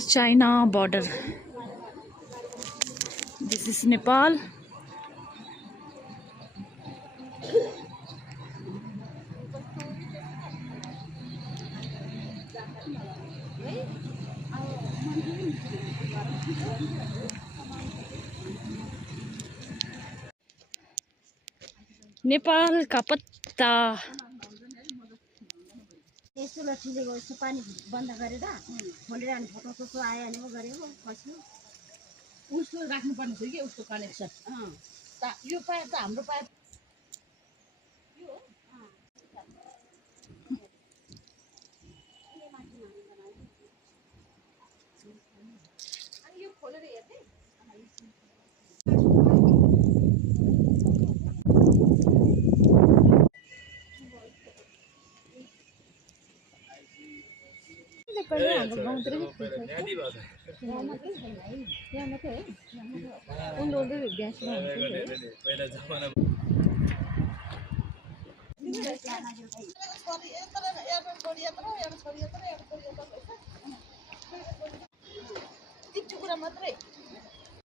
China border. This is Nepal. Nepal का पत्ता यस्तो लट्ठीले यस्तो पानी बन्द गरेर खोलिरहने फोटो फोटो आयो भने गरेको पछि उसको राख्नुपर्ने थियो कि उसको कनेक्सन यो पाइप त हाम्रो पाइप यो खोलेर हेर्ने हाम्रो गाउँतिर